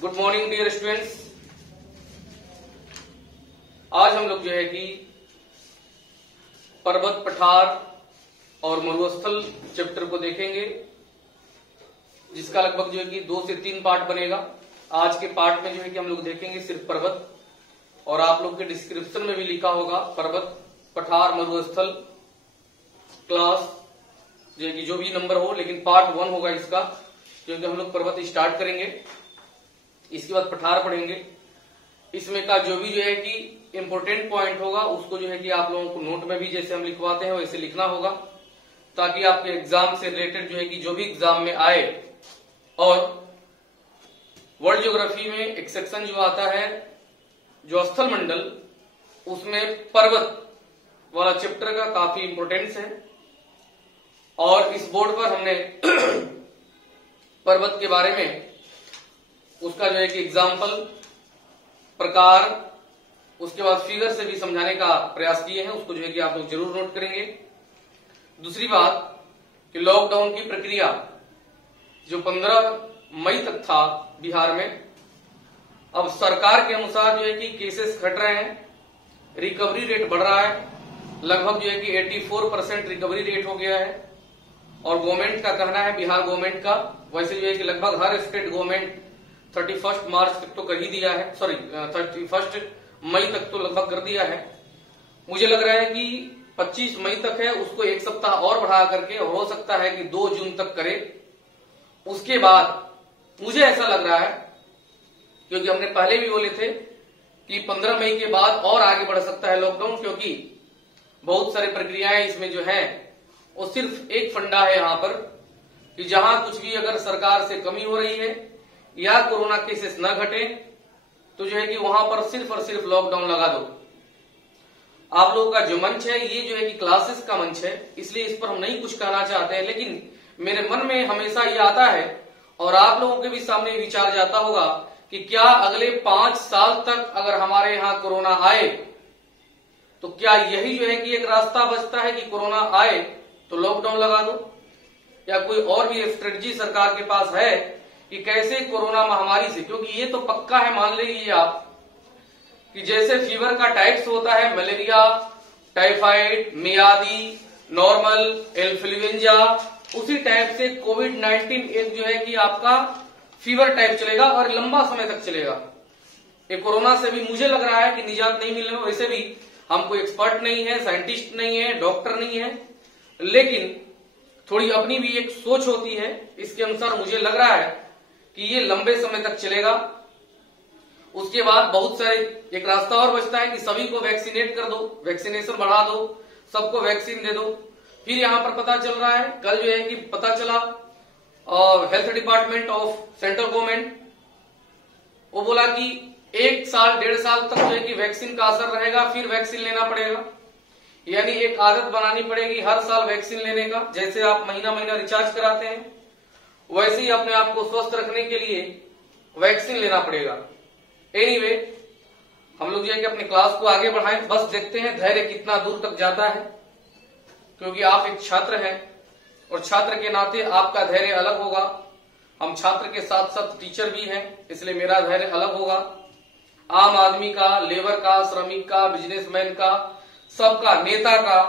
Good morning dear students. आज हम लोग जो है कि पर्वत, पठार और मरुस्थल चैप्टर को देखेंगे, जिसका लगभग जो है कि 2 से 3 पार्ट बनेगा। आज के पार्ट में जो है कि हम लोग देखेंगे सिर्फ पर्वत, और आप लोग के डिस्क्रिप्शन में भी लिखा होगा पर्वत, पठार, मरुस्थल क्लास जो है कि जो भी नंबर हो, लेकिन पार्ट 1 होगा इसका, क्योंकि हम लोग पर्वत स्टार्ट करेंगे, इसके बाद पठार पढ़ेंगे। इसमें का जो भी जो है कि इंपोर्टेंट पॉइंट होगा उसको जो है कि आप लोगों को नोट में भी जैसे हम लिखवाते हैं वैसे लिखना होगा, ताकि आपके एग्जाम से रिलेटेड जो है कि जो भी एग्जाम में आए। और वर्ल्ड ज्योग्राफी में एक सेक्शन जो आता है जो स्थल मंडल, उसमें पर्वत वाला चैप्टर का काफी इंपोर्टेंस है। और इस बोर्ड पर हमने पर्वत के बारे में उसका जो है कि एग्जाम्पल, प्रकार, उसके बाद फिगर से भी समझाने का प्रयास किए हैं, उसको जो है कि आप लोग जरूर नोट करेंगे। दूसरी बात कि लॉकडाउन की प्रक्रिया जो 15 मई तक था बिहार में, अब सरकार के अनुसार जो है कि केसेस घट रहे हैं, रिकवरी रेट बढ़ रहा है, लगभग जो है कि 84% रिकवरी रेट हो गया है। और गवर्नमेंट का कहना है, बिहार गवर्नमेंट का, वैसे जो है कि लगभग हर स्टेट गवर्नमेंट 31 मार्च तक तो कर ही दिया है, 31 मई तक तो लगभग कर दिया है। मुझे लग रहा है कि 25 मई तक है, उसको 1 सप्ताह और बढ़ा करके हो सकता है कि 2 जून तक करे। उसके बाद मुझे ऐसा लग रहा है, क्योंकि हमने पहले भी बोले थे कि 15 मई के बाद और आगे बढ़ सकता है लॉकडाउन, क्योंकि बहुत सारी प्रक्रियाएं इसमें जो है वो सिर्फ एक फंडा है यहाँ पर कि जहां कुछ भी अगर सरकार से कमी हो रही है या कोरोना केसेस न घटे तो जो है कि वहां पर सिर्फ और सिर्फ लॉकडाउन लगा दो। आप लोगों का जो मंच है ये जो है कि क्लासेस का मंच है, इसलिए इस पर हम नहीं कुछ कहना चाहते हैं, लेकिन मेरे मन में हमेशा ये आता है और आप लोगों के भी सामने विचार जाता होगा कि क्या अगले 5 साल तक अगर हमारे यहाँ कोरोना आए तो क्या यही जो है कि एक रास्ता बचता है कि कोरोना आए तो लॉकडाउन लगा दो, या कोई और भी स्ट्रेटजी सरकार के पास है कि कैसे कोरोना महामारी से, क्योंकि ये तो पक्का है, मान लीजिए आप कि जैसे फीवर का टाइप्स होता है, मलेरिया, टाइफाइड, मियादी, नॉर्मल, इन्फ्लुएंजा, उसी टाइप से कोविड-19 एक जो है कि आपका फीवर टाइप चलेगा और लंबा समय तक चलेगा। ये कोरोना से भी मुझे लग रहा है कि निजात नहीं मिलने, वैसे भी हम कोई एक्सपर्ट नहीं है, साइंटिस्ट नहीं है, डॉक्टर नहीं है, लेकिन थोड़ी अपनी भी एक सोच होती है, इसके अनुसार मुझे लग रहा है कि ये लंबे समय तक चलेगा। उसके बाद बहुत सारे एक रास्ता और बचता है कि सभी को वैक्सीनेट कर दो, वैक्सीनेशन बढ़ा दो, सबको वैक्सीन दे दो। फिर यहां पर पता चल रहा है, कल जो है कि पता चला health department of central government, वो बोला कि 1 साल 1.5 साल तक जो है कि वैक्सीन का असर रहेगा, फिर वैक्सीन लेना पड़ेगा। यानी एक आदत बनानी पड़ेगी हर साल वैक्सीन लेने का, जैसे आप महीना महीना रिचार्ज कराते हैं वैसे ही अपने आप को स्वस्थ रखने के लिए वैक्सीन लेना पड़ेगा। एनीवे, हम लोग जो है कि अपने क्लास को आगे बढ़ाएं, बस देखते हैं धैर्य कितना दूर तक जाता है, क्योंकि आप एक छात्र हैं और छात्र के नाते आपका धैर्य अलग होगा। हम छात्र के साथ साथ टीचर भी हैं, इसलिए मेरा धैर्य अलग होगा। आम आदमी का, लेबर का, श्रमिक का, बिजनेसमैन का, सबका, नेता का,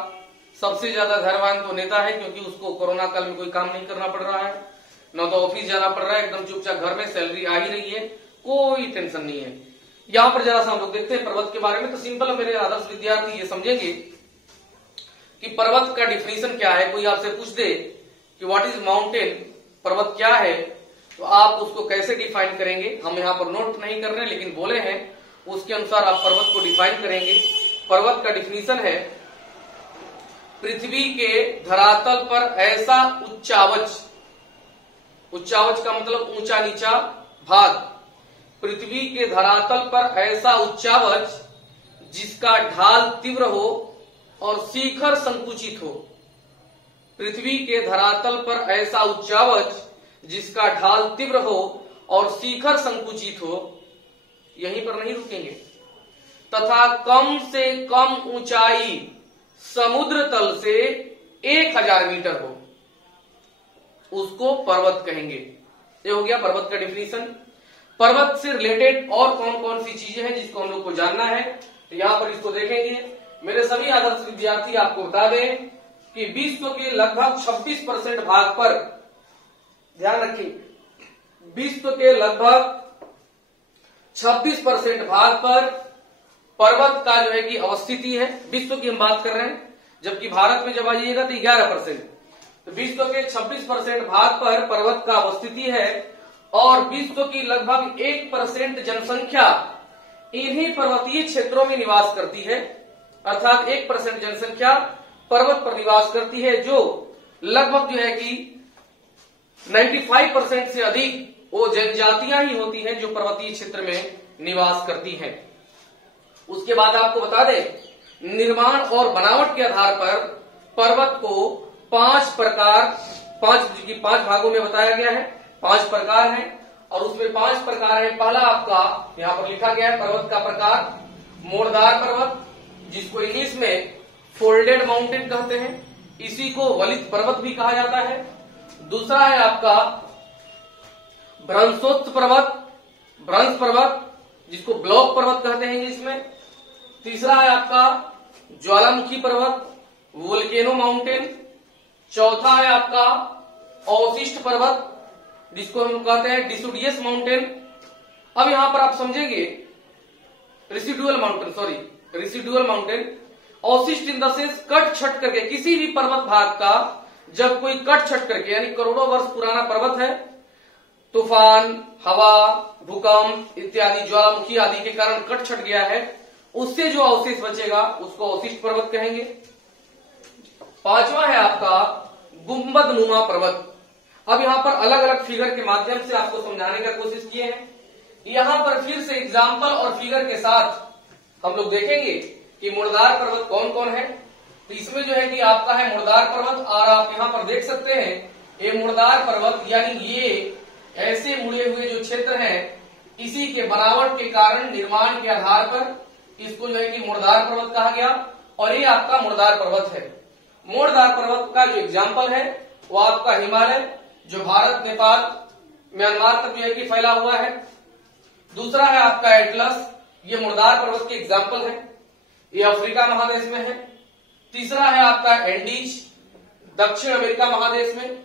सबसे ज्यादा धैर्यवान तो नेता है, क्योंकि उसको कोरोना काल में कोई काम नहीं करना पड़ रहा है, न तो ऑफिस जाना पड़ रहा है, एकदम चुपचाप घर में सैलरी आ ही रही है, कोई टेंशन नहीं है। यहां पर जरा सा हम लोग देखते हैं पर्वत के बारे में। तो सिंपल मेरे आदर्श विद्यार्थी ये समझेंगे कि पर्वत का डिफिनीशन क्या है। कोई आपसे पूछ दे कि व्हाट इज माउंटेन, पर्वत क्या है, तो आप उसको कैसे डिफाइन करेंगे। हम यहाँ पर नोट नहीं कर रहे हैं, लेकिन बोले हैं उसके अनुसार आप पर्वत को डिफाइन करेंगे। पर्वत का डिफिनीशन है पृथ्वी के धरातल पर ऐसा उच्चावच, उच्चावच का मतलब ऊंचा नीचा भाग, पृथ्वी के धरातल पर ऐसा उच्चावच जिसका ढाल तीव्र हो और शिखर संकुचित हो। पृथ्वी के धरातल पर ऐसा उच्चावच जिसका ढाल तीव्र हो और शिखर संकुचित हो, यहीं पर नहीं रुकेंगे, तथा कम से कम ऊंचाई समुद्र तल से 1000 मीटर हो, उसको पर्वत कहेंगे। ये हो गया पर्वत का डिफिनीशन। पर्वत से रिलेटेड और कौन कौन सी चीजें हैं जिसको हम लोग को जानना है, तो यहाँ पर इसको देखेंगे। मेरे सभी आदर्श विद्यार्थी आपको बता दें कि विश्व के लगभग 26% भाग पर, ध्यान रखिए, विश्व के लगभग 26% भाग पर पर्वत का जो है कि अवस्थिति है। विश्व की हम बात कर रहे हैं, जबकि भारत में जब आइएगा तो 11%। तो विश्व के 26% भाग पर पर्वत का अवस्थिति है और विश्व की लगभग 1% जनसंख्या इन्हीं पर्वतीय क्षेत्रों में निवास करती है। अर्थात 1% जनसंख्या पर्वत पर निवास करती है, जो लगभग जो है कि 95% से अधिक वो जनजातियां ही होती हैं जो पर्वतीय क्षेत्र में निवास करती हैं। उसके बाद आपको बता दें, निर्माण और बनावट के आधार पर पर्वत को 5 भागों में बताया गया है। 5 प्रकार हैं और उसमें 5 प्रकार है। पहला आपका यहाँ पर लिखा गया है पर्वत का प्रकार, मोड़दार पर्वत, जिसको इंग्लिश में फोल्डेड माउंटेन कहते हैं, इसी को वलित पर्वत भी कहा जाता है। दूसरा है आपका भ्रंशोत्त पर्वत, भ्रंश पर्वत, जिसको ब्लॉक पर्वत कहते हैं इंग्लिश में। तीसरा है आपका ज्वालामुखी पर्वत, वोल्केनो माउंटेन। चौथा है आपका अवशिष्ट पर्वत, जिसको हम कहते हैं डिसोडियस माउंटेन। अब यहां पर आप समझेंगे रेसिडुअल माउंटेन, अवशिष्ट इन द सेंस कट छट करके, किसी भी पर्वत भाग का जब कोई कट छट करके, यानी करोड़ों वर्ष पुराना पर्वत है, तूफान, हवा, भूकंप इत्यादि, ज्वालामुखी आदि के कारण कट छट गया है, उससे जो अवशेष बचेगा उसको अवशिष्ट पर्वत कहेंगे। पांचवा है आपका गुंबद नुमा पर्वत। अब यहाँ पर अलग अलग फिगर के माध्यम से आपको समझाने का कोशिश किए हैं। यहाँ पर फिर से एग्जाम्पल और फिगर के साथ हम लोग देखेंगे कि मुड़दार पर्वत कौन कौन है। तो इसमें जो है कि आपका है मुड़दार पर्वत, और आप यहाँ पर देख सकते हैं ये मुड़दार पर्वत, यानी ये ऐसे मुड़े हुए जो क्षेत्र हैं, इसी के बनावट के कारण निर्माण के आधार पर इसको जो है कि मुड़दार पर्वत कहा गया, और ये आपका मुड़दार पर्वत है। मुड़दार पर्वत का जो एग्जाम्पल है वो आपका हिमालय, जो भारत, नेपाल, म्यांमार तक जो है कि फैला हुआ है। दूसरा है आपका एटलस, ये मुड़दार पर्वत के एग्जाम्पल है, ये अफ्रीका महादेश में है। तीसरा है आपका एंडीज, दक्षिण अमेरिका महादेश में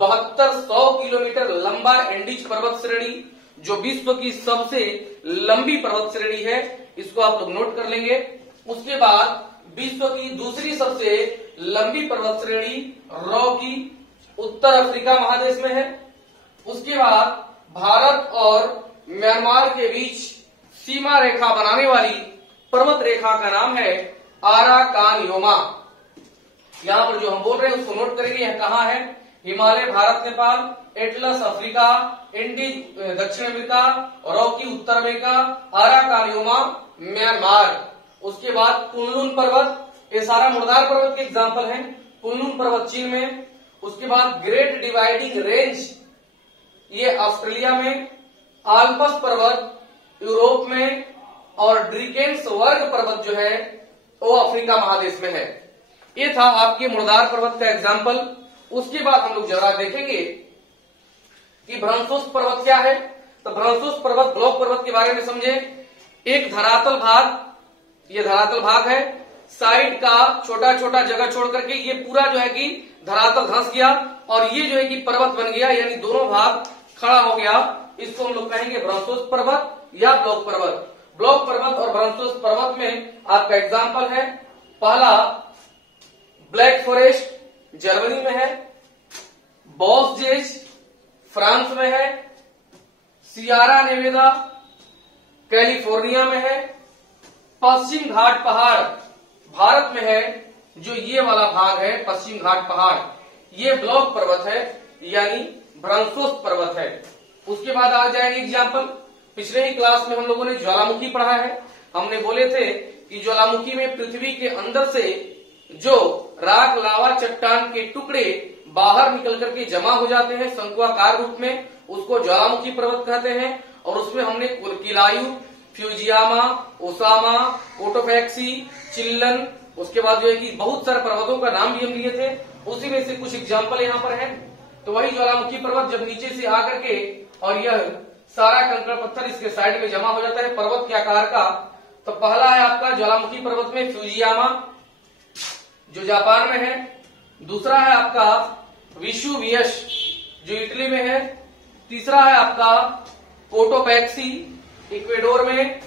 7200 किलोमीटर लंबा एंडीज पर्वत श्रेणी, जो विश्व की सबसे लंबी पर्वत श्रेणी है, इसको आप लोग नोट कर लेंगे। उसके बाद विश्व की दूसरी सबसे लंबी पर्वत श्रेणी रॉकी, उत्तर अफ्रीका महादेश में है। उसके बाद भारत और म्यांमार के बीच सीमा रेखा बनाने वाली पर्वत रेखा का नाम है आराकानयोमा। यहाँ पर जो हम बोल रहे हैं उसको नोट करेंगे, यह कहाँ है? Himalaya Bharat Nepal, Atlas Africa, Andes दक्षिण अमेरिका, रॉकी उत्तर अमेरिका, आराकानयोमा म्यांमार। उसके बाद कुनलुन पर्वत, ये सारा मुड़दार पर्वत के एग्जाम्पल हैं। कुनलुन पर्वत चीन में। उसके बाद ग्रेट डिवाइडिंग रेंज, ये ऑस्ट्रेलिया में। आल्प्स पर्वत यूरोप में, और ड्रीकेन्स वर्ग पर्वत जो है वो अफ्रीका महादेश में है। ये था आपके मुड़दार पर्वत का एग्जाम्पल। उसके बाद हम लोग जरा देखेंगे कि भ्रंशोत्त पर्वत क्या है। तो भ्रंशोत्त पर्वत, ब्लॉक पर्वत के बारे में समझे। एक धरातल भाग, ये धरातल भाग है, साइड का छोटा छोटा जगह छोड़ करके ये पूरा जो है कि धरातल धंस गया और ये जो है कि पर्वत बन गया, यानी दोनों भाग खड़ा हो गया। इसको हम लोग कहेंगे भ्रंशोत्त पर्वत या ब्लॉक पर्वत। ब्लॉक पर्वत और भ्रंशोत्त पर्वत में आपका एग्जाम्पल है, पहला ब्लैक फॉरेस्ट जर्मनी में है, बॉसजेज फ्रांस में है, सियारा नेवेदा कैलिफोर्निया में है, पश्चिम घाट पहाड़ भारत में है, जो ये वाला भाग है पश्चिम घाट पहाड़, ये ब्लॉक पर्वत है यानी भ्रंशोत्त पर्वत है। उसके बाद आ जाएंगे एग्जाम्पल। पिछले ही क्लास में हम लोगों ने ज्वालामुखी पढ़ा है। हमने बोले थे कि ज्वालामुखी में पृथ्वी के अंदर से जो राख, लावा, चट्टान के टुकड़े बाहर निकल करके जमा हो जाते हैं शंकुआकार रूप में, उसको ज्वालामुखी पर्वत कहते हैं। और उसमें हमने किलायु, फ्यूजियामा, ओसामा, कोटोफैक्सी, चिल्लन, उसके बाद जो है कि बहुत सारे पर्वतों का नाम भी हम लिए थे। उसी में से कुछ एग्जाम्पल यहाँ पर है। तो वही ज्वालामुखी पर्वत जब नीचे से आकर के और यह सारा कंकड़ पत्थर इसके साइड में जमा हो जाता है पर्वत के आकार का। तो पहला है आपका ज्वालामुखी पर्वत में फ्यूजियामा जो जापान में है। दूसरा है आपका विशुवियस जो इटली में है। तीसरा है आपका कोटोपैक्सी इक्वेडोर में।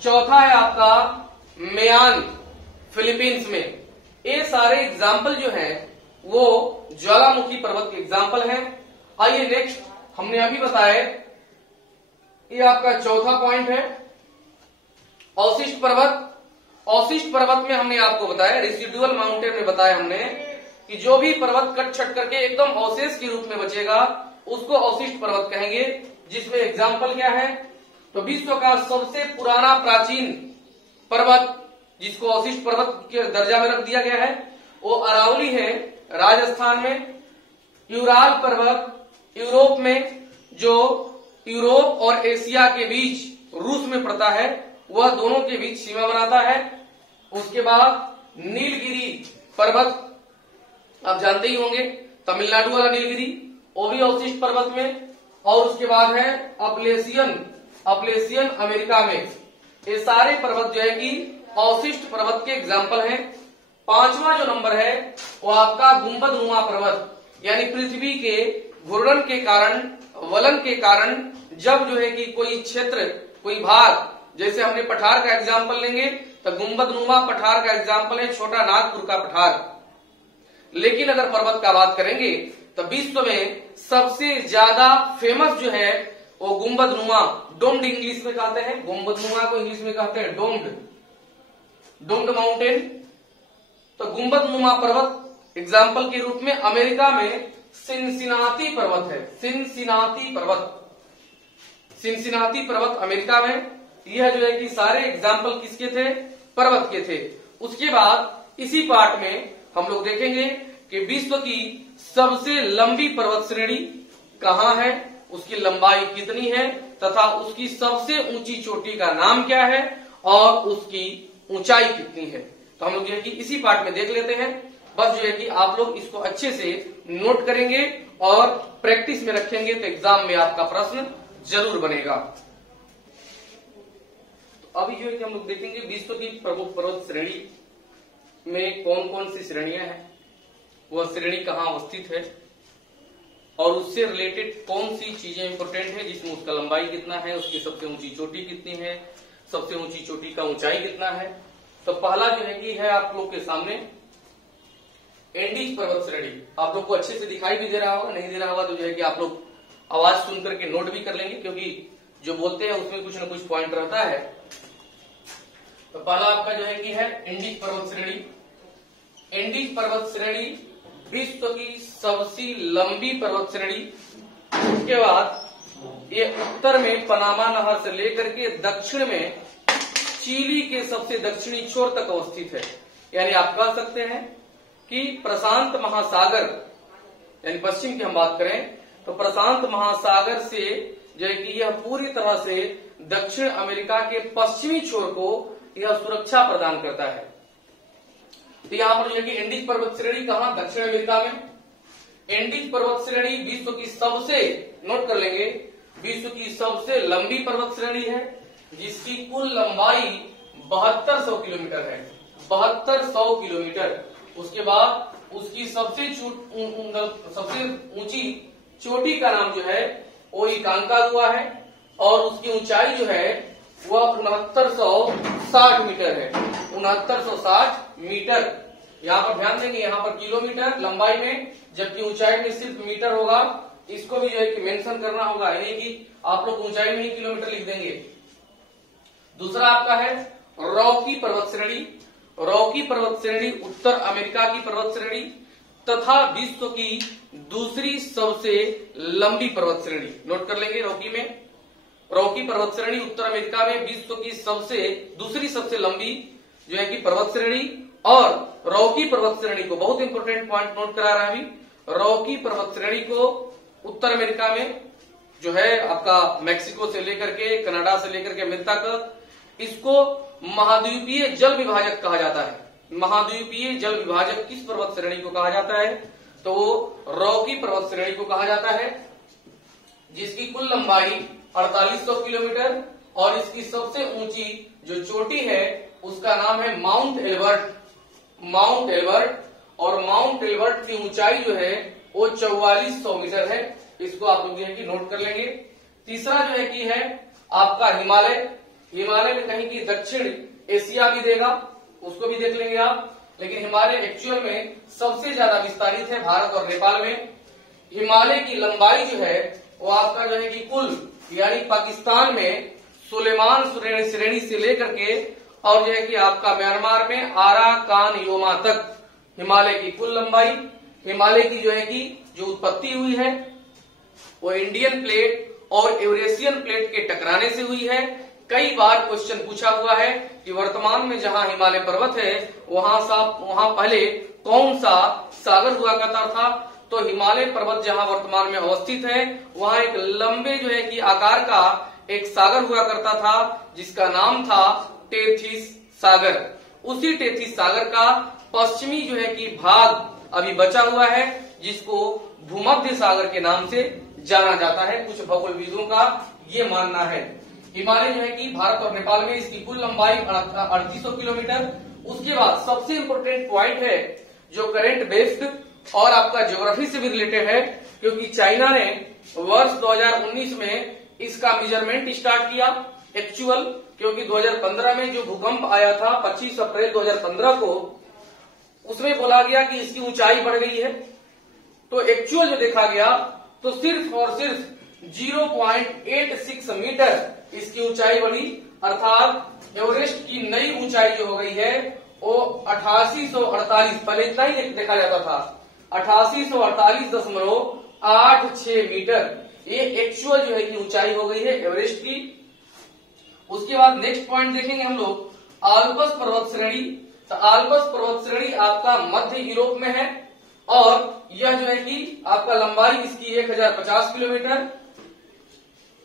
चौथा है आपका मेयान फिलीपींस में। ये सारे एग्जाम्पल जो हैं वो ज्वालामुखी पर्वत के एग्जाम्पल हैं। आइए नेक्स्ट, हमने अभी बताया ये आपका चौथा पॉइंट है अवशिष्ट पर्वत। अवशिष्ट पर्वत में हमने आपको बताया, रेसिडुअल माउंटेन में बताया हमने कि जो भी पर्वत कट छट करके एकदम अवशेष के रूप में बचेगा उसको अवशिष्ट पर्वत कहेंगे। जिसमें एग्जाम्पल क्या है, तो विश्व का सबसे पुराना प्राचीन पर्वत जिसको अवशिष्ट पर्वत के दर्जा में रख दिया गया है वो अरावली है राजस्थान में। यूराल पर्वत यूरोप में, जो यूरोप और एशिया के बीच रूस में पड़ता है, वह दोनों के बीच सीमा बनाता है। उसके बाद नीलगिरी पर्वत आप जानते ही होंगे, तमिलनाडु वाला नीलगिरी, वो भी अवशिष्ट पर्वत में। और उसके बाद है अपलेशियन अमेरिका में। ये सारे पर्वत जो है कि अवशिष्ट पर्वत के एग्जाम्पल हैं। पांचवा जो नंबर है वो आपका गुंबदनुमा पर्वत, यानी पृथ्वी के घूर्णन के कारण, वलन के कारण जब जो है कि कोई क्षेत्र, कोई भाग, जैसे हमने पठार का एग्जाम्पल लेंगे तो गुंबदनुमा पठार का एग्जाम्पल है छोटा नागपुर का पठार। लेकिन अगर पर्वत का बात करेंगे तो विश्व में सबसे ज्यादा फेमस जो है वो गुंबदनुमा, डोम्ड इंग्लिश में कहते हैं, गुंबदनुमा को इंग्लिश में कहते हैं डोम्ड माउंटेन। तो गुंबदनुमा पर्वत एग्जाम्पल के रूप में अमेरिका में सिनसिनाटी पर्वत है। सिनसिनाटी पर्वत अमेरिका में। यह जो है कि सारे एग्जाम्पल किसके थे, पर्वत के थे। उसके बाद इसी पार्ट में हम लोग देखेंगे कि विश्व की सबसे लंबी पर्वत श्रेणी कहाँ है, उसकी लंबाई कितनी है तथा उसकी सबसे ऊंची चोटी का नाम क्या है और उसकी ऊंचाई कितनी है। तो हम लोग जो है कि इसी पार्ट में देख लेते हैं। बस जो है कि आप लोग इसको अच्छे से नोट करेंगे और प्रैक्टिस में रखेंगे तो एग्जाम में आपका प्रश्न जरूर बनेगा। तो अभी जो है कि हम लोग देखेंगे विश्व की प्रमुख पर्वत श्रेणी में कौन कौन सी श्रेणियां हैं, वह श्रेणी कहाँ अवस्थित है और उससे रिलेटेड कौन सी चीजें इंपोर्टेंट है, जिसमें उसका लंबाई कितना है, उसकी सबसे ऊंची चोटी कितनी है, सबसे ऊंची चोटी का ऊंचाई कितना है। तो पहला जो है कि है आप लोग के सामने एंडीज पर्वत श्रेणी। आप लोग को अच्छे से दिखाई भी दे रहा होगा, नहीं दे रहा होगा तो जो है कि आप लोग आवाज सुन करके नोट भी कर लेंगे, क्योंकि जो बोलते हैं उसमें कुछ न कुछ पॉइंट रहता है। तो पहला आपका जो है कि है एंडीज पर्वत श्रेणी। एंडीज पर्वत श्रेणी विश्व की सबसे लंबी पर्वत श्रेणी। उसके बाद ये उत्तर में पनामा नहर से लेकर के दक्षिण में चिली के सबसे दक्षिणी छोर तक अवस्थित है। यानी आप कह सकते हैं कि प्रशांत महासागर, यानी पश्चिम की हम बात करें तो प्रशांत महासागर से जो है कि यह पूरी तरह से दक्षिण अमेरिका के पश्चिमी छोर को यह सुरक्षा प्रदान करता है। तो यहाँ पर जो है कि एंडीज पर्वत श्रेणी कहाँ, दक्षिण अमेरिका में। एंडीज पर्वत श्रेणी विश्व की सबसे, नोट कर लेंगे, विश्व की सबसे लंबी पर्वत श्रेणी है जिसकी कुल लंबाई 7200 किलोमीटर है, 7200 किलोमीटर। उसके बाद उसकी सबसे ऊंची चोटी का नाम जो है वो इकांकागुआ है और उसकी ऊंचाई जो है वह 6960 मीटर है, 6960 मीटर। यहाँ पर ध्यान देंगे, यहाँ पर किलोमीटर लंबाई में, जबकि ऊंचाई में सिर्फ मीटर होगा। इसको भी जो है कि मेंशन करना होगा, यानी कि आप लोग ऊंचाई में ही किलोमीटर लिख देंगे। दूसरा आपका है रॉकी पर्वत श्रेणी। रॉकी पर्वत श्रेणी उत्तर अमेरिका की पर्वत श्रेणी तथा विश्व की दूसरी सबसे लंबी पर्वत श्रेणी। नोट कर लेंगे, रॉकी में, रॉकी पर्वत श्रेणी उत्तर अमेरिका में विश्व की दूसरी सबसे लंबी जो है कि पर्वत श्रेणी। और रॉकी पर्वत श्रेणी को, बहुत इंपोर्टेंट पॉइंट नोट करा रहा है अभी, रॉकी पर्वत श्रेणी को उत्तर अमेरिका में जो है आपका मैक्सिको से लेकर के, कनाडा से लेकर के अमेरिका तक, इसको महाद्वीपीय जल विभाजक कहा जाता है। महाद्वीपीय जल विभाजक किस पर्वत श्रेणी को कहा जाता है, तो वो रॉकी पर्वत श्रेणी को कहा जाता है, जिसकी कुल लंबाई 4800 किलोमीटर, और इसकी सबसे ऊंची जो चोटी है उसका नाम है माउंट एल्बर्ट। माउंट एल्बर्ट, और माउंट एल्बर्ट की ऊंचाई जो है वो 4400 मीटर है। इसको आप लोग की नोट कर लेंगे। तीसरा जो है कि है आपका हिमालय। हिमालय में कहीं की दक्षिण एशिया भी देगा, उसको भी देख लेंगे आप। लेकिन हिमालय एक्चुअल में सबसे ज्यादा विस्तारित है भारत और नेपाल में। हिमालय की लंबाई जो है वो आपका जो है कि कुल यानी पाकिस्तान में सुलेमान श्रेणी से लेकर के और जो है कि आपका म्यांमार में आराकान योमा तक हिमालय की कुल लंबाई। हिमालय की जो है कि जो उत्पत्ति हुई है वो इंडियन प्लेट और यूरेशियन प्लेट के टकराने से हुई है। कई बार क्वेश्चन पूछा हुआ है कि वर्तमान में जहां हिमालय पर्वत है वहां पहले कौन सा सागर हुआ करता था। तो हिमालय पर्वत जहां वर्तमान में अवस्थित है वहां एक लंबे जो है कि आकार का एक सागर हुआ करता था जिसका नाम था टेथिस सागर। उसी टेथिस सागर का पश्चिमी जो है कि भाग अभी बचा हुआ है जिसको भूमध्य सागर के नाम से जाना जाता है। कुछ भूगोलविदों का ये मानना है। हिमालय जो है कि भारत और नेपाल में इसकी कुल लंबाई 3800 किलोमीटर। उसके बाद सबसे इंपोर्टेंट पॉइंट है जो करंट बेस्ड और आपका ज्योग्राफी से भी रिलेटेड है, क्योंकि चाइना ने वर्ष 2019 में इसका मेजरमेंट स्टार्ट किया एक्चुअल, क्योंकि 2015 में जो भूकंप आया था 25 अप्रैल 2015 को, उसमें बोला गया कि इसकी ऊंचाई बढ़ गई है। तो एक्चुअल जो देखा गया तो सिर्फ और सिर्फ 0.86 मीटर इसकी ऊंचाई बढ़ी, अर्थात एवरेस्ट की नई ऊंचाई जो हो गई है वो 8848, पहले इतना ही देखा जाता था, 8848.86 मीटर ये एक्चुअल जो है कि ऊंचाई हो गई है एवरेस्ट की। उसके बाद नेक्स्ट पॉइंट देखेंगे हम लोग आल्प्स पर्वत श्रेणी। तो आल्प्स पर्वत श्रेणी आपका मध्य यूरोप में है और यह जो है कि आपका लंबाई इसकी 1050 किलोमीटर।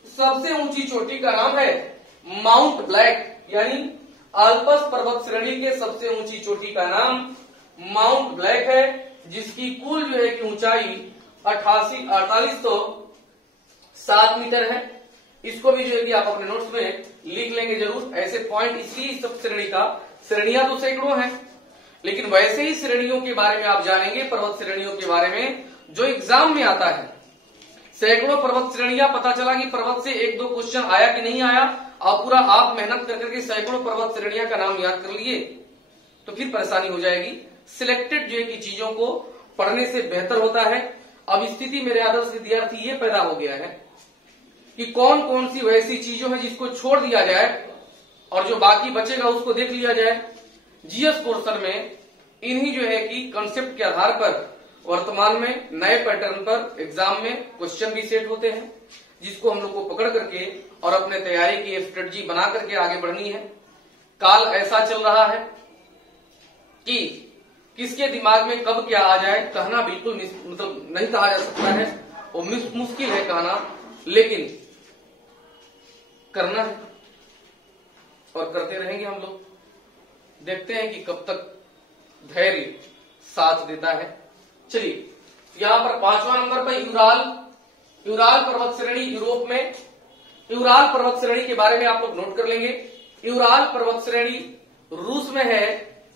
सबसे ऊंची चोटी का नाम है माउंट ब्लैक, यानी आल्प्स पर्वत श्रेणी के सबसे ऊंची चोटी का नाम माउंट ब्लैक है, जिसकी कुल जो है कि ऊंचाई 4807 मीटर है। इसको भी जो है कि आप अपने नोट्स में लिख लेंगे जरूर। ऐसे पॉइंट इसलिए सब श्रेणी का, श्रेणियां तो सैकड़ों हैं, लेकिन वैसे ही श्रेणियों के बारे में आप जानेंगे, पर्वत श्रेणियों के बारे में जो एग्जाम में आता है। सैकड़ों पर्वत श्रेणियां, पता चला कि पर्वत से एक दो क्वेश्चन आया कि नहीं आया, और पूरा आप मेहनत कर करके सैकड़ों पर्वत श्रेणियां का नाम याद कर लिए तो फिर परेशानी हो जाएगी। सिलेक्टेड जो है कि चीजों को पढ़ने से बेहतर होता है। अब स्थिति मेरे आदर्श विद्यार्थी ये पैदा हो गया है कि कौन कौन सी वैसी चीजों है जिसको छोड़ दिया जाए और जो बाकी बचेगा उसको देख लिया जाए। जीएस पोर्शन में इन्हीं जो है कि कंसेप्ट के आधार पर वर्तमान में नए पैटर्न पर एग्जाम में क्वेश्चन भी सेट होते हैं, जिसको हम लोग को पकड़ करके और अपने तैयारी की स्ट्रेटजी बना करके आगे बढ़नी है। काल ऐसा चल रहा है कि किसके दिमाग में कब क्या आ जाए कहना बिल्कुल मतलब नहीं कहा जा सकता है, वो मुश्किल है कहना, लेकिन करना है और करते रहेंगे हम लोग। देखते हैं कि कब तक धैर्य साथ देता है। चलिए, यहां पर 5वां नंबर पर यूराल पर्वत श्रेणी यूरोप में। यूराल पर्वत श्रेणी के बारे में आप लोग नोट कर लेंगे। यूराल पर्वत श्रेणी रूस में है,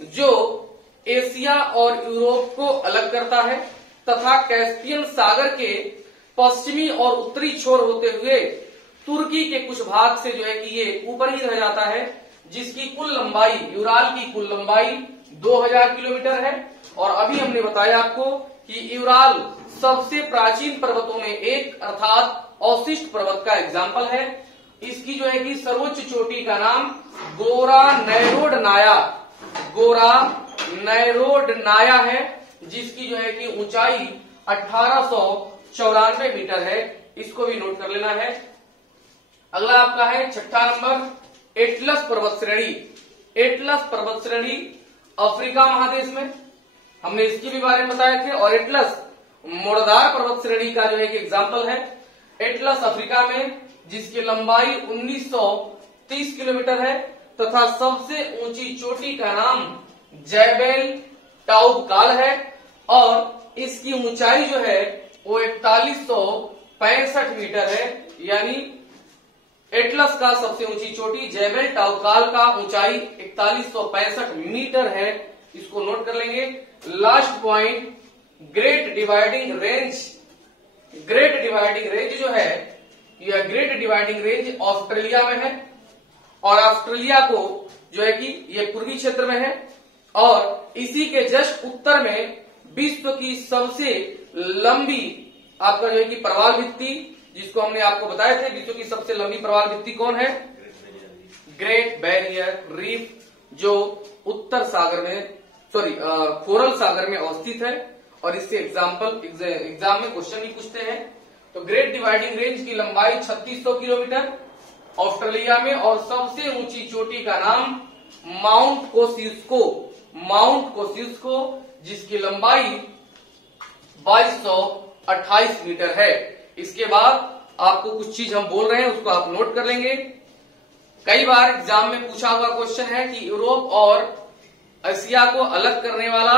जो एशिया और यूरोप को अलग करता है तथा कैस्पियन सागर के पश्चिमी और उत्तरी छोर होते हुए तुर्की के कुछ भाग से जो है कि ये ऊपर ही रह जाता है, जिसकी कुल लंबाई, यूराल की कुल लंबाई 2000 किलोमीटर है। और अभी हमने बताया आपको कि यूराल सबसे प्राचीन पर्वतों में एक अर्थात अवशिष्ट पर्वत का एग्जाम्पल है। इसकी जो है कि सर्वोच्च चोटी का नाम गोरा नैरोड नाया है, जिसकी जो है कि ऊंचाई 1894 मीटर है। इसको भी नोट कर लेना है। अगला आपका है 6ठा नंबर एटलस पर्वत श्रेणी। एटलस पर्वत श्रेणी अफ्रीका महादेश में, हमने इसकी भी बारे में बताए थे। और एटलस मोड़दार पर्वत श्रेणी का जो है कि एग्जाम्पल है। एटलस अफ्रीका में, जिसकी लंबाई 1930 किलोमीटर है तथा सबसे ऊंची चोटी का नाम जैबेल टाउबकाल है और इसकी ऊंचाई जो है वो 4165 मीटर है, यानी एटलस का सबसे ऊंची चोटी जेबल टाउकाल का ऊंचाई 4165 मीटर है, इसको नोट कर लेंगे। Last point, great dividing range. Great dividing range जो है, यह ग्रेट डिवाइडिंग रेंज ऑस्ट्रेलिया में है, और ऑस्ट्रेलिया को जो है कि यह पूर्वी क्षेत्र में है, और इसी के जस्ट उत्तर में विश्व की सबसे लंबी आपका जो है कि प्रवाल भित्ति, जिसको हमने आपको बताया थे विश्व की सबसे लंबी प्रवाल भित्ति कौन है? ग्रेट बैरियर रीफ, जो उत्तर सागर में कोरल सागर में अवस्थित है, और इससे एग्जाम में क्वेश्चन भी पूछते हैं। तो ग्रेट डिवाइडिंग रेंज की लंबाई 3600 किलोमीटर ऑस्ट्रेलिया में, और सबसे ऊंची चोटी का नाम माउंट कोसिस्को, माउंट कोसिस्को, जिसकी लंबाई 2228 मीटर है। इसके बाद आपको कुछ चीज हम बोल रहे हैं, उसको आप नोट कर लेंगे। कई बार एग्जाम में पूछा हुआ क्वेश्चन है कि यूरोप और एशिया को अलग करने वाला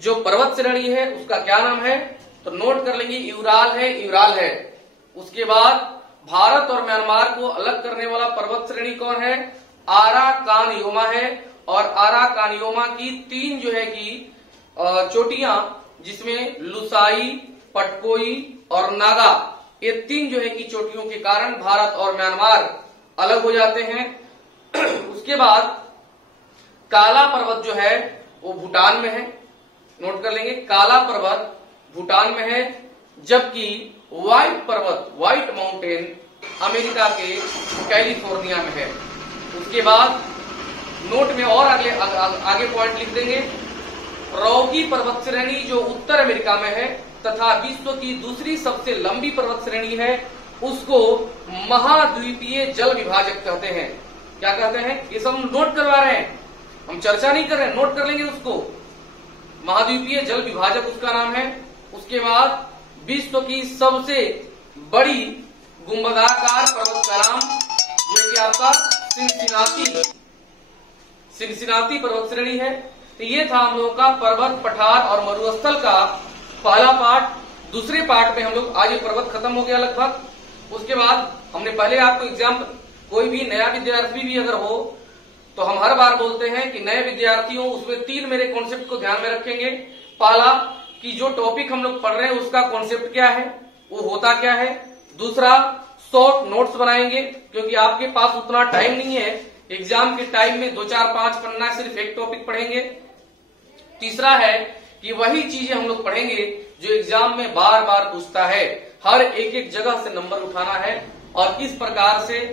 जो पर्वत श्रेणी है उसका क्या नाम है? तो नोट कर लेंगे, यूराल है, यूराल है। उसके बाद भारत और म्यांमार को अलग करने वाला पर्वत श्रेणी कौन है? आराकानयोमा है, और आराकानयोमा की 3 जो है कि चोटियां, जिसमें लुसाई, पटकोई और नागा, ये 3 जो है कि चोटियों के कारण भारत और म्यांमार अलग हो जाते हैं। उसके बाद काला पर्वत जो है वो भूटान में है, नोट कर लेंगे, काला पर्वत भूटान में है, जबकि व्हाइट पर्वत, व्हाइट माउंटेन अमेरिका के कैलिफोर्निया में है। उसके बाद नोट में और आगे पॉइंट लिख देंगे, रॉकी पर्वत श्रेणी जो उत्तर अमेरिका में है तथा विश्व की दूसरी सबसे लंबी पर्वत श्रेणी है, उसको महाद्वीपीय जल विभाजक कहते हैं। क्या कहते हैं? ये सब हम नोट करवा रहे हैं, हम चर्चा नहीं कर रहे हैं, नोट कर लेंगे उसको। महाद्वीपीय जल विभाजक उसका नाम है। उसके बाद विश्व की सबसे बड़ी गुंबदाकार पर्वत का नाम जो कि आपका सिनसिनाती पर्वत श्रेणी है। तो ये था हम लोगों का पर्वत, पठार और मरुस्थल का पहला पार्ट। दूसरे पार्ट में हम लोग, आज ये पर्वत खत्म हो गया लगभग। उसके बाद हमने पहले आपको एग्जाम, कोई भी नया विद्यार्थी भी अगर हो तो हम हर बार बोलते हैं कि नए विद्यार्थियों, उसमें 3 मेरे कॉन्सेप्ट को ध्यान में रखेंगे। पहला कि जो टॉपिक हम लोग पढ़ रहे हैं उसका कॉन्सेप्ट क्या है, वो होता क्या है। दूसरा, शॉर्ट नोट्स बनाएंगे, क्योंकि आपके पास उतना टाइम नहीं है। एग्जाम के टाइम में 2, 4, 5 पन्ना सिर्फ एक टॉपिक पढ़ेंगे। तीसरा है कि वही चीजें हम लोग पढ़ेंगे जो एग्जाम में बार बार पूछता है, हर एक जगह से नंबर उठाना है। और इस प्रकार से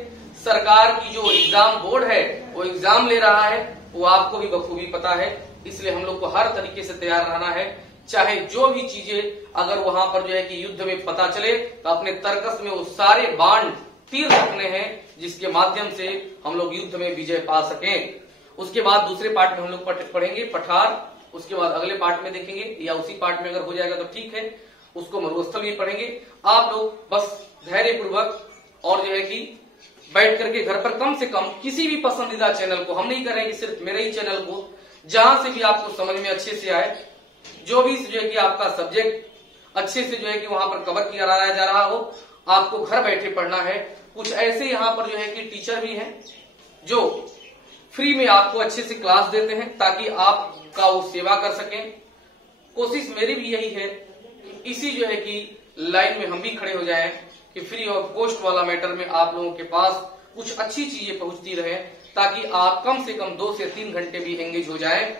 सरकार की जो एग्जाम बोर्ड है वो एग्जाम ले रहा है, वो आपको भी बखूबी पता है। इसलिए हम लोग को हर तरीके से तैयार रहना है, चाहे जो भी चीजें अगर वहां पर जो है कि युद्ध में पता चले तो अपने तर्कस में वो सारे बाण, तीर रखने हैं, जिसके माध्यम से हम लोग युद्ध में विजय पा सकें। उसके बाद दूसरे पार्ट में हम लोग पढ़ेंगे पठार, उसके बाद अगले पार्ट में देखेंगे, या उसी पार्ट में अगर हो जाएगा तो ठीक है, उसको मरुस्थल भी पढ़ेंगे। आप लोग बस धैर्य पूर्वक और जो है कि बैठ करके घर पर कम से कम किसी भी पसंदीदा चैनल को, हम नहीं कर रहे हैं कि सिर्फ मेरे ही चैनल को, जहां से भी आपको समझ में अच्छे से आए, जो भी जो है कि आपका सब्जेक्ट अच्छे से जो है कि वहां पर कवर किया जा रहा हो, आपको घर बैठे पढ़ना है। कुछ ऐसे यहाँ पर जो है कि टीचर भी हैं जो फ्री में आपको अच्छे से क्लास देते हैं ताकि आपका वो सेवा कर सकें। कोशिश मेरी भी यही है कि इसी जो है कि लाइन में हम भी खड़े हो जाएं कि फ्री ऑफ कॉस्ट वाला मैटर में आप लोगों के पास कुछ अच्छी चीजें पहुंचती रहे, ताकि आप कम से कम 2 से 3 घंटे भी एंगेज हो जाएं,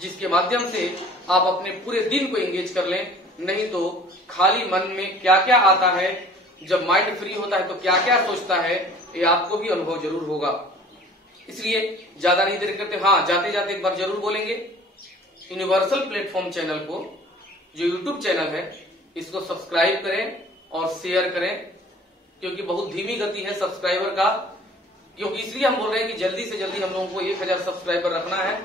जिसके माध्यम से आप अपने पूरे दिन को एंगेज कर लें। नहीं तो खाली मन में क्या क्या आता है, जब माइंड फ्री होता है तो क्या क्या सोचता है, ये आपको भी अनुभव जरूर होगा। इसलिए ज्यादा नहीं देर करते, हाँ जाते जाते एक बार जरूर बोलेंगे, यूनिवर्सल प्लेटफॉर्म चैनल को, जो यूट्यूब चैनल है, इसको सब्सक्राइब करें और शेयर करें, क्योंकि बहुत धीमी गति है सब्सक्राइबर का। क्योंकि इसलिए हम बोल रहे हैं कि जल्दी से जल्दी हम लोगों को 1000 सब्सक्राइबर रखना है।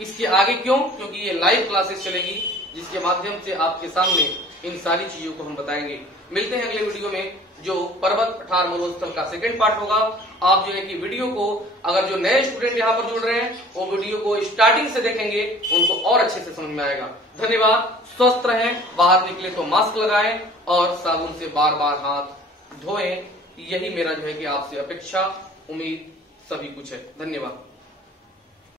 इसके आगे क्यों? क्योंकि ये लाइव क्लासेस चलेगी, जिसके माध्यम से आपके सामने इन सारी चीजों को हम बताएंगे। मिलते हैं अगले वीडियो में, जो पर्वत, पठार, मरुस्थल का सेकंड पार्ट होगा। आप जो है कि वीडियो को, अगर जो नए स्टूडेंट यहाँ पर जुड़ रहे हैं वो वीडियो को स्टार्टिंग से देखेंगे, उनको और अच्छे से समझ में आएगा। धन्यवाद। स्वस्थ रहें, बाहर निकले तो मास्क लगाएं और साबुन से बार बार हाथ धोएं। यही मेरा जो है कि आपसे अपेक्षा, उम्मीद सभी कुछ है। धन्यवाद।